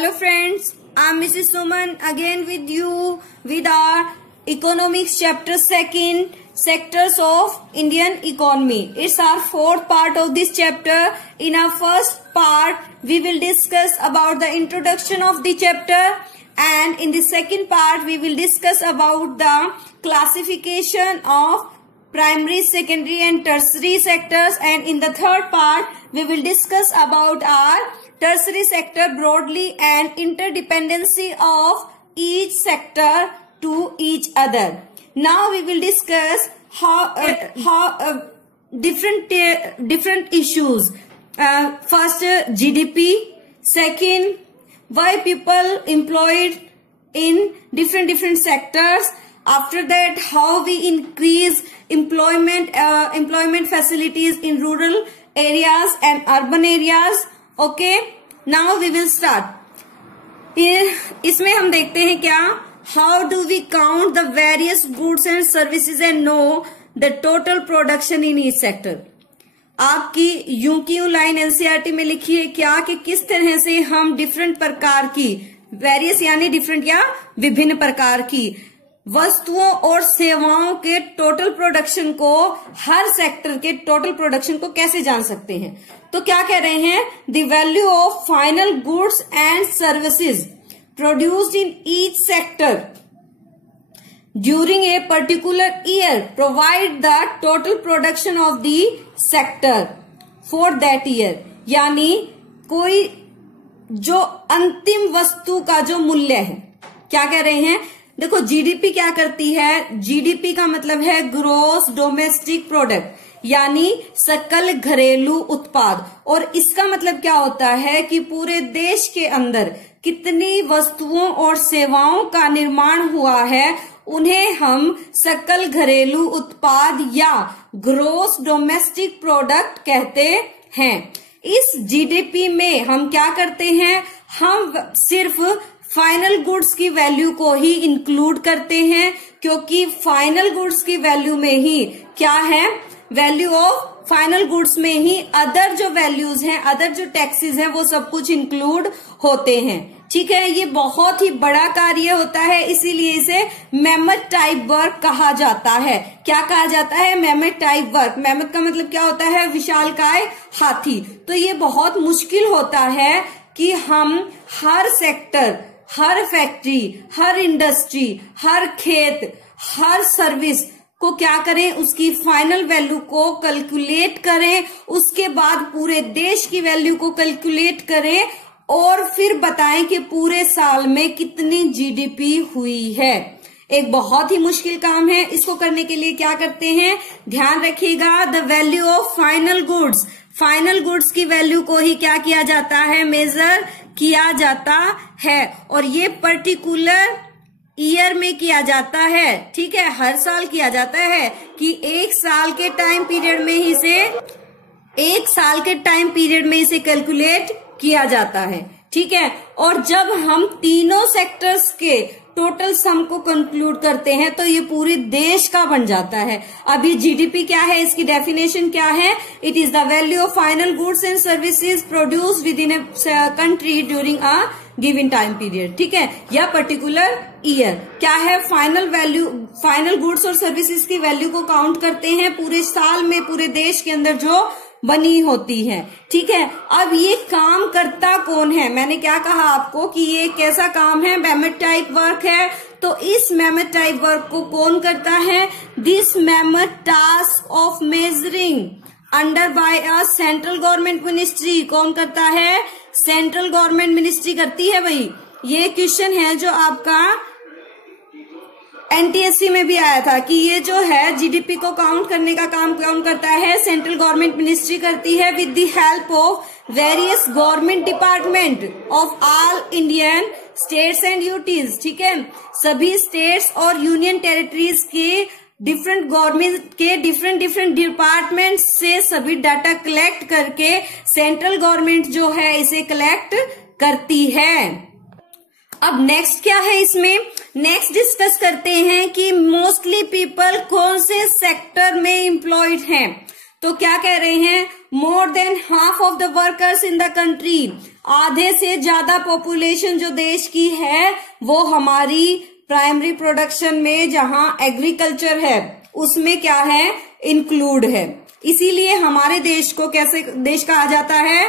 Hello friends, I'm Mrs. Suman again with you with our economics chapter 2, sectors of Indian economy. It's our fourth part of this chapter. In our first part, we will discuss about the introduction of the chapter, and in the second part, we will discuss about the classification of primary, secondary and tertiary sectors, and in the third part, we will discuss about our tertiary sector broadly and interdependency of each sector to each other. Now we will discuss how different issues. First, GDP. Second, why people employed in different sectors. After that, how we increase employment facilities in rural areas and urban areas. Okay, now we will start. इसमें हम देखते हैं क्या, how do we count the various goods and services and know the total production in each sector. आपकी यूं की यूं line NCERT में लिखी है क्या कि किस तरह से हम डिफरेंट प्रकार की, वेरियस यानी डिफरेंट या विभिन्न प्रकार की वस्तुओं और सेवाओं के टोटल प्रोडक्शन को, हर सेक्टर के टोटल प्रोडक्शन को कैसे जान सकते हैं. तो क्या कह रहे हैं, the value of final goods and services produced in each sector during a particular year provide the total production of the sector for that year. यानी कोई जो अंतिम वस्तु का जो मूल्य है, क्या कह रहे हैं, देखो जीडीपी क्या करती है, जीडीपी का मतलब है ग्रोस डोमेस्टिक प्रोडक्ट यानी सकल घरेलू उत्पाद, और इसका मतलब क्या होता है कि पूरे देश के अंदर कितनी वस्तुओं और सेवाओं का निर्माण हुआ है उन्हें हम सकल घरेलू उत्पाद या ग्रोस डोमेस्टिक प्रोडक्ट कहते हैं. इस जीडीपी में हम क्या करते हैं, हम सिर्फ फाइनल गुड्स की वैल्यू को ही इंक्लूड करते हैं, क्योंकि फाइनल गुड्स की वैल्यू में ही क्या है, वैल्यू ऑफ फाइनल गुड्स में ही अदर जो वैल्यूज हैं, अदर जो टैक्सेस हैं, वो सब कुछ इंक्लूड होते हैं. ठीक है, ये बहुत ही बड़ा कार्य होता है, इसीलिए इसे मैमथ टाइप वर्क कहा जाता है. क्या कहा जाता है, मैमथ टाइप वर्क. मैमथ का मतलब क्या होता है, विशालकाय हाथी. तो ये बहुत मुश्किल होता है कि हम हर सेक्टर, हर फैक्ट्री, हर इंडस्ट्री, हर खेत, हर सर्विस को क्या करें, उसकी फाइनल वैल्यू को कैलकुलेट करें, उसके बाद पूरे देश की वैल्यू को कैलकुलेट करें और फिर बताएं कि पूरे साल में कितनी जीडीपी हुई है. एक बहुत ही मुश्किल काम है. इसको करने के लिए क्या करते हैं, ध्यान रखिएगा, the value of final goods, final goods की वैल्यू को ही क्या किया जाता है, मेजर किया जाता है, और ये पर्टिकुलर ईयर में किया जाता है. ठीक है, हर साल किया जाता है कि एक साल के टाइम पीरियड में इसे कैलकुलेट किया जाता है. ठीक है, और जब हम तीनों सेक्टर्स के टोटल सम को कंक्लूड करते हैं तो ये पूरे देश का बन जाता है. अभी जीडीपी क्या है, इसकी डेफिनेशन क्या है, it is the value of final goods and services produced with in a country during a given time period. ठीक है, या पर्टिकुलर ईयर. क्या है, फाइनल वैल्यू, फाइनल गुड्स और सर्विसेज की वैल्यू को काउंट करते हैं पूरे साल में, पूरे देश के अंदर जो बनी होती है. ठीक है, अब ये काम करता कौन है, मैंने क्या कहा आपको कि ये कैसा काम है, मैमथ टाइप वर्क है. तो इस मैमथ टाइप वर्क को कौन करता है, this mammoth task of measuring under by a central government ministry. कौन करता है, सेंट्रल गवर्नमेंट मिनिस्ट्री करती है. भाई ये क्वेश्चन है जो आपका एनटीएससी में भी आया था कि ये जो है जीडीपी को काउंट करने का काम कौन करता है, सेंट्रल गवर्नमेंट मिनिस्ट्री करती है with the help of various government department of all Indian states and UTs. ठीक है, सभी स्टेट्स और यूनियन टेरिटरीज के डिफरेंट गवर्नमेंट के डिफरेंट डिपार्टमेंट से सभी डाटा कलेक्ट करके सेंट्रल गवर्नमेंट जो है इसे कलेक्ट करती है. अब नेक्स्ट क्या है, इसमें नेक्स्ट डिस्कस करते हैं कि मोस्टली पीपल कौन से सेक्टर में एम्प्लॉयड हैं. तो क्या कह रहे हैं, more than half of the workers in the country आधे से ज्यादा पॉपुलेशन जो देश की है वो हमारी प्राइमरी प्रोडक्शन में, जहां एग्रीकल्चर है उसमें क्या है, इंक्लूड है। इसीलिए हमारे देश को कैसे देश कहा जाता है,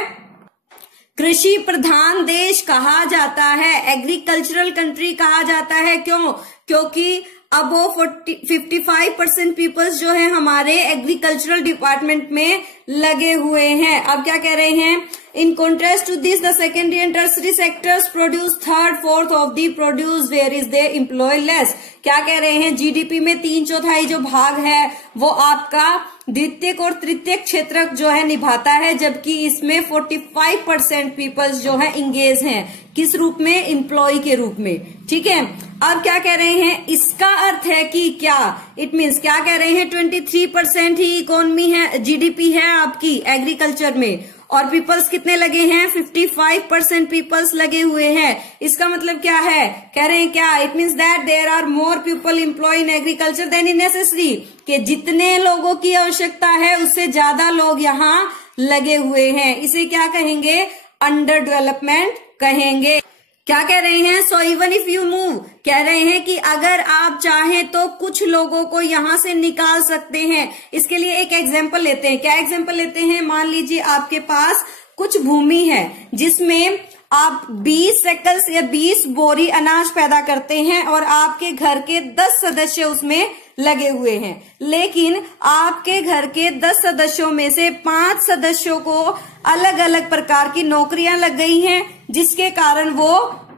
कृषि प्रधान देश कहा जाता है, एग्रीकल्चरल कंट्री कहा जाता है। क्यों? क्योंकि अब 55% पीपल्स जो है हमारे एग्रीकल्चरल डिपार्टमेंट में लगे हुए हैं। अब क्या कह रहे हैं, in contrast to this the secondary and tertiary sectors produce 3/4 of the produce where is they employ less. क्या कह रहे हैं, जीडीपी में 3/4 जो भाग है वो आपका द्वितीयक और तृतीयक क्षेत्र जो है निभाता है, जबकि इसमें 45% पीपल्स जो है इंगेज हैं, किस रूप में, एम्प्लॉय के रूप में। ठीक है, अब क्या कह रहे हैं, इसका अर्थ है कि क्या, इट मीन्स क्या कह रहे हैं, 23% ही इकोनॉमी है, जीडीपी है आपकी एग्रीकल्चर में, और पीपल्स कितने लगे हैं, 55% पीपल्स लगे हुए हैं। इसका मतलब क्या है, कह रहे हैं क्या, it means that there are more people employ in agriculture than in necessary, कि जितने लोगों की आवश्यकता है उससे ज्यादा लोग यहाँ लगे हुए हैं। इसे क्या कहेंगे, अंडर डेवलपमेंट कहेंगे। क्या कह रहे हैं, so even if you move, कह रहे हैं कि अगर आप चाहें तो कुछ लोगों को यहां से निकाल सकते हैं। इसके लिए एक एग्जांपल लेते हैं। क्या एग्जांपल लेते हैं, मान लीजिए आपके पास कुछ भूमि है जिसमें आप 20 सेकल्स या 20 बोरी अनाज पैदा करते हैं और आपके घर के 10 सदस्य उसमें लगे हुए हैं, लेकिन आपके घर के 10 सदस्यों में से 5 सदस्यों को अलग अलग प्रकार की नौकरियां लग गई हैं, जिसके कारण वो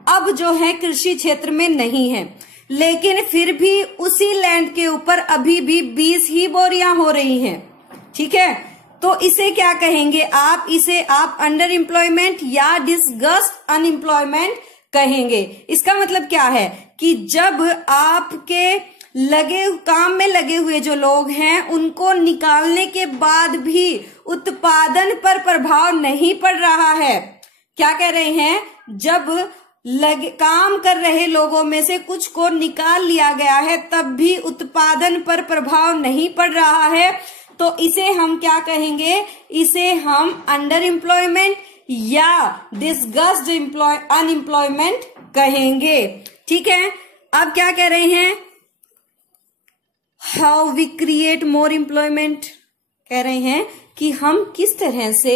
अब जो है कृषि क्षेत्र में नहीं है, लेकिन फिर भी उसी लैंड के ऊपर अभी भी 20 ही बोरियां हो रही हैं। ठीक है, तो इसे क्या कहेंगे आप, इसे आप अंडर एम्प्लॉयमेंट या डिसगस्ट अनएम्प्लॉयमेंट कहेंगे। इसका मतलब क्या है कि जब आपके काम में लगे हुए जो लोग हैं उनको निकालने के बाद भी उत्पादन पर प्रभाव नहीं पड़ रहा है। क्या कह रहे हैं, जब काम कर रहे लोगों में से कुछ को निकाल लिया गया है तब भी उत्पादन पर प्रभाव नहीं पड़ रहा है, तो इसे हम क्या कहेंगे, इसे हम अंडर एम्प्लॉयमेंट या डिसगस्ट अनएम्प्लॉयमेंट कहेंगे। ठीक है, अब क्या कह रहे हैं, how we create more employment, कह रहे हैं कि हम किस तरह से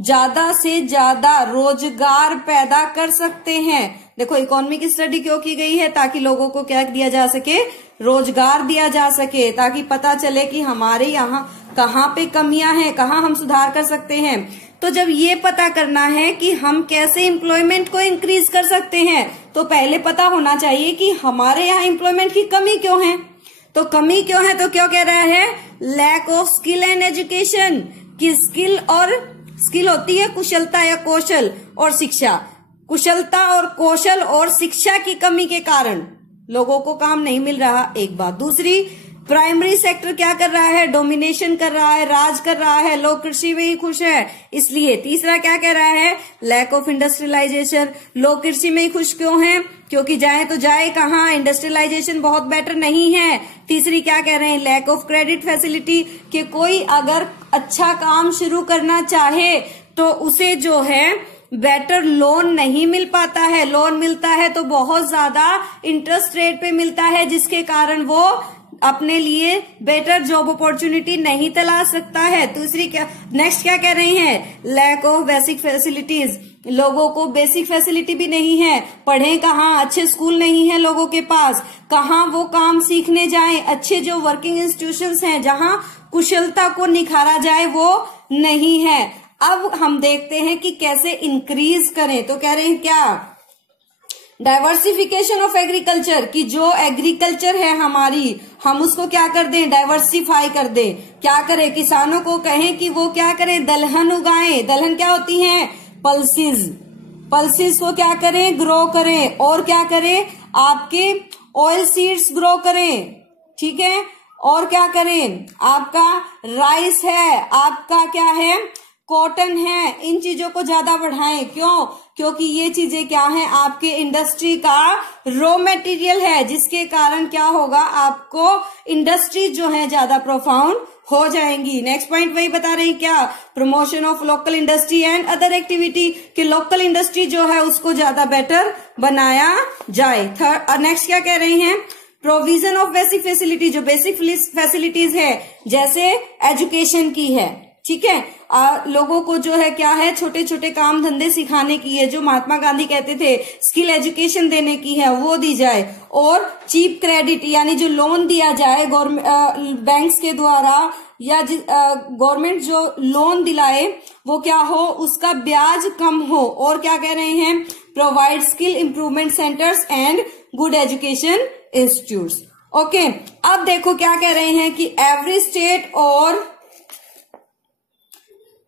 ज्यादा रोजगार पैदा कर सकते हैं। देखो, इकोनॉमी की स्टडी क्यों की गई है, ताकि लोगों को क्या दिया जा सके, रोजगार दिया जा सके, ताकि पता चले कि हमारे यहाँ कहाँ पे कमियां हैं, कहाँ हम सुधार कर सकते हैं। तो जब ये पता करना है कि हम कैसे एम्प्लॉयमेंट को इंक्रीज कर सकते हैं, तो पहले पता होना चाहिए कि हमारे यहाँ एम्प्लॉयमेंट की कमी क्यों है। तो कमी क्यों है, तो क्या कह रहा है, lack of skill and education, कि स्किल और स्किल होती है कुशलता या कौशल, और शिक्षा, कुशलता और कौशल और शिक्षा की कमी के कारण लोगों को काम नहीं मिल रहा, एक बात। दूसरी, प्राइमरी सेक्टर क्या कर रहा है, डोमिनेशन कर रहा है, राज कर रहा है, लोग कृषि में ही खुश है इसलिए। तीसरा क्या कह रहा है, लैक ऑफ इंडस्ट्रियलाइजेशन, लोग कृषि में ही खुश क्यों हैं, क्योंकि जाए तो जाए कहाँ, इंडस्ट्रियलाइजेशन बहुत बेटर नहीं है। तीसरी क्या कह रहे हैं, लैक ऑफ क्रेडिट फैसिलिटी, कि कोई अगर अच्छा काम शुरू करना चाहे तो उसे जो है बेटर लोन नहीं मिल पाता है, लोन मिलता है तो बहुत ज्यादा इंटरेस्ट रेट पे मिलता है, जिसके कारण वो अपने लिए बेटर जॉब अपॉर्चुनिटी नहीं तलाश सकता है। दूसरी क्या, नेक्स्ट क्या कह रहे हैं, लैक ऑफ बेसिक फैसिलिटीज, लोगों को बेसिक फैसिलिटी भी नहीं है, पढ़े कहाँ, अच्छे स्कूल नहीं है लोगों के पास, कहाँ वो काम सीखने जाएं, अच्छे जो वर्किंग इंस्टीट्यूशंस हैं जहां कुशलता को निखारा जाए वो नहीं है। अब हम देखते हैं कि कैसे इंक्रीज करें। तो कह रहे हैं क्या, डाइवर्सिफिकेशन ऑफ एग्रीकल्चर, कि जो एग्रीकल्चर है हमारी हम उसको क्या कर दें, डाइवर्सिफाई कर दें। क्या करें, किसानों को कहें कि वो क्या करें, दलहन उगाएं। दलहन क्या होती हैं, पल्सेस, पल्सेस को क्या करें, ग्रो करें, और क्या करें, आपके ऑयल सीड्स ग्रो करें। ठीक है, और क्या करें, आपका राइस है, आपका क्या है, कॉटन है, इन चीजों को ज्यादा बढ़ाएं। क्यों? क्योंकि ये चीजें क्या हैं, आपके इंडस्ट्री का रॉ मटेरियल है, जिसके कारण क्या होगा, आपको इंडस्ट्री जो है ज्यादा प्रोफाउंड हो जाएंगी। नेक्स्ट पॉइंट वही बता रहे हैं क्या, promotion of local industry and other activity, कि लोकल इंडस्ट्री जो है उसको ज्यादा बेटर बनाया जाए। थर्ड, नेक्स्ट क्या कह रहे हैं, प्रोविजन ऑफ बेसिक फैसिलिटी, जो बेसिक फैसिलिटीज है जैसे एजुकेशन की है, ठीक है, लोगों को जो है क्या है, छोटे छोटे काम धंधे सिखाने की है, जो महात्मा गांधी कहते थे स्किल एजुकेशन देने की है, वो दी जाए। और चीप क्रेडिट, यानी जो लोन दिया जाए बैंक्स के द्वारा, या गवर्नमेंट जो लोन दिलाए वो क्या हो, उसका ब्याज कम हो। और क्या कह रहे हैं, provide skill improvement centres and good education institutes. Okay, अब देखो क्या कह रहे हैं कि एवरी स्टेट और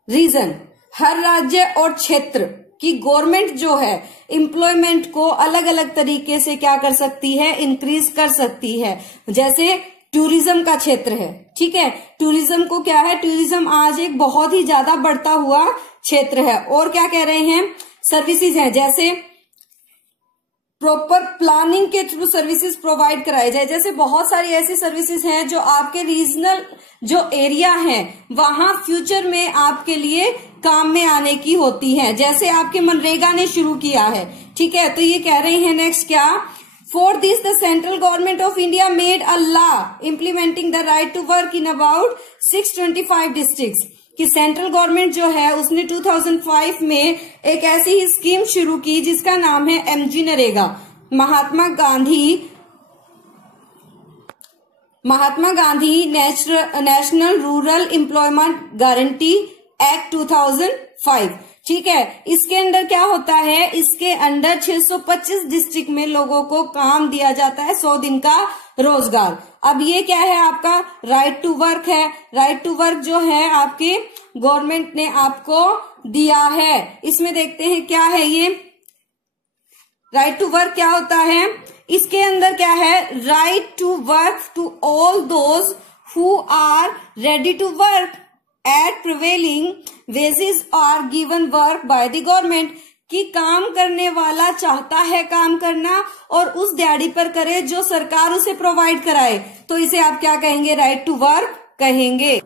रीजन, हर राज्य और क्षेत्र की गवर्नमेंट जो है एम्प्लॉयमेंट को अलग अलग तरीके से क्या कर सकती है, इंक्रीज कर सकती है। जैसे टूरिज्म का क्षेत्र है, ठीक है, टूरिज्म को क्या है, टूरिज्म आज एक बहुत ही ज्यादा बढ़ता हुआ क्षेत्र है। और क्या कह रहे हैं, सर्विसेज है, जैसे प्रॉपर प्लानिंग के थ्रू सर्विसेज प्रोवाइड कराए जाए। जैसे बहुत सारी ऐसी सर्विसेज हैं जो आपके रीजनल जो एरिया है वहां फ्यूचर में आपके लिए काम में आने की होती है, जैसे आपके मनरेगा ने शुरू किया है, ठीक है। तो ये कह रहे हैं नेक्स्ट क्या, for this the central government of India made a law implementing the right to work in about 625 districts, कि सेंट्रल गवर्नमेंट जो है उसने 2005 में एक ऐसी ही स्कीम शुरू की जिसका नाम है MG NREGA, Mahatma Gandhi national rural employment guarantee act 2005, ठीक है। इसके अंदर क्या होता है, इसके अंदर 625 डिस्ट्रिक्ट में लोगों को काम दिया जाता है, 100 दिन का रोजगार। अब ये क्या है, आपका राइट टू वर्क है। राइट टू वर्क जो है आपके गवर्नमेंट ने आपको दिया है। इसमें देखते हैं क्या है ये राइट टू वर्क क्या होता है। इसके अंदर क्या है, right to work to all those who are ready to work at prevailing wages are given work by the government, कि काम करने वाला चाहता है काम करना और उस दिहाड़ी पर करे जो सरकार उसे प्रोवाइड कराए, तो इसे आप क्या कहेंगे, राइट टू वर्क कहेंगे।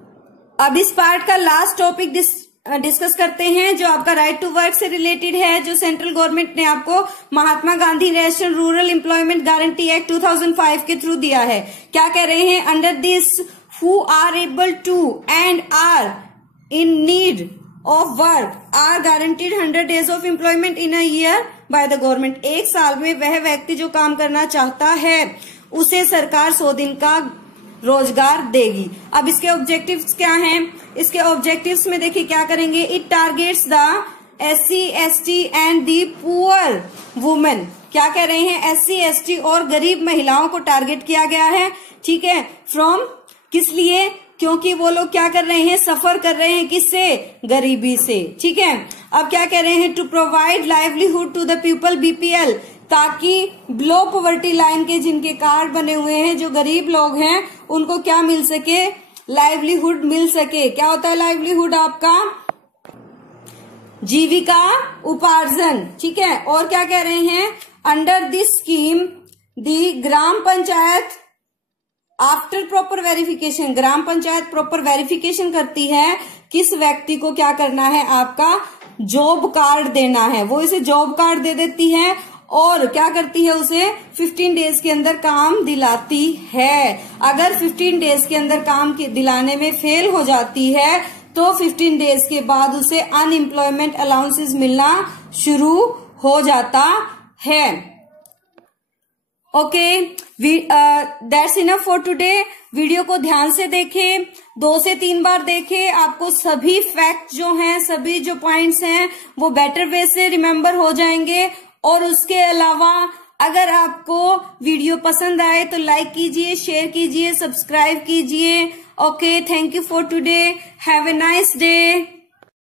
अब इस पार्ट का लास्ट टॉपिक डिस्कस करते हैं जो आपका राइट टू वर्क से रिलेटेड है, जो सेंट्रल गवर्नमेंट ने आपको Mahatma Gandhi national rural employment guarantee act 2005 के थ्रू दिया है। क्या कह रहे हैं, under this who are able to and are in need of work are guaranteed 100 days of employment in a year by the government। एक साल में वह व्यक्ति जो काम करना चाहता है उसे सरकार 100 दिन का रोजगार देगी। अब इसके ऑब्जेक्टिव्स क्या हैं, इसके ऑब्जेक्टिव्स में देखिए क्या करेंगे, it targets the SC ST and the poor women. क्या कह रहे हैं, SC ST और गरीब महिलाओं को टारगेट किया गया है, ठीक है। फ्रॉम किस लिए, क्योंकि वो लोग क्या कर रहे हैं, सफर कर रहे हैं किससे, गरीबी से, ठीक है। अब क्या कह रहे हैं, to provide livelihood to the people BPL, ताकि बिलो पॉवर्टी लाइन के जिनके कार्ड बने हुए हैं, जो गरीब लोग हैं, उनको क्या मिल सके, लाइवलीहुड मिल सके। क्या होता है लाइवलीहुड, आपका जीविका उपार्जन, ठीक है। और क्या कह रहे हैं, under this scheme the gram panchayat after proper verification, gram panchayat proper verification करती है किस व्यक्ति को क्या करना है, आपका जॉब कार्ड देना है, वो इसे जॉब कार्ड दे देती है और क्या करती है, उसे 15 डेज के अंदर काम दिलाती है। अगर 15 डेज के अंदर काम दिलाने में फेल हो जाती है तो 15 डेज के बाद उसे अनएम्प्लॉयमेंट अलाउंसेस मिलना शुरू हो जाता है। Okay, that's enough for today. Video को ध्यान से देखें, 2 से 3 बार देखें, आपको सभी फैक्ट जो हैं, सभी जो पॉइंट्स हैं वो बेटर वे से रिमेम्बर हो जाएंगे। और उसके अलावा अगर आपको वीडियो पसंद आए तो लाइक कीजिए, शेयर कीजिए, सब्सक्राइब कीजिए। Okay, thank you for today, have a nice day.